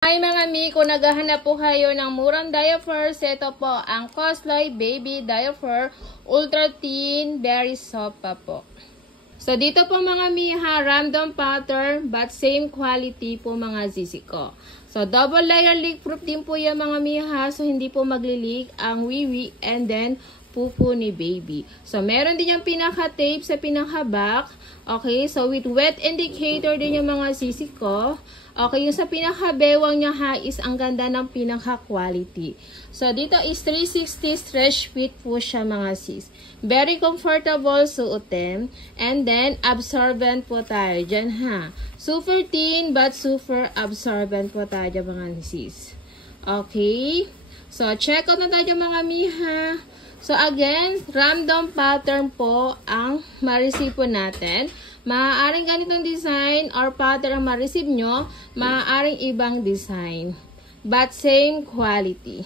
Hi mga mi, kung naghahanap po kayo ng murang diapers, ito po ang Cosloy Baby Diaper Ultra Thin Very Soft pa po. So dito po mga mi ha, random pattern but same quality po mga zizi ko. So double layer leak proof din po yan mga mi ha, so hindi po magli-leak ang wiwi and then pupo ni baby. So meron din yung pinaka-tape sa pinaka-back. Okay, so with wet indicator din yung mga sisi ko. Okay, yung sa pinaka-bewang niya ha is ang ganda ng pinaka-quality. So dito is 360 stretch fit po siya mga sis. Very comfortable suotin. And then absorbent po tayo dyan ha. Super thin but super absorbent po tayo dyan mga sis. Okay, so check out na tayo mga miha. So again, random pattern po ang ma-receive po natin. Maaaring ganitong design or pattern ang ma-receive nyo, maaaring ibang design. But same quality.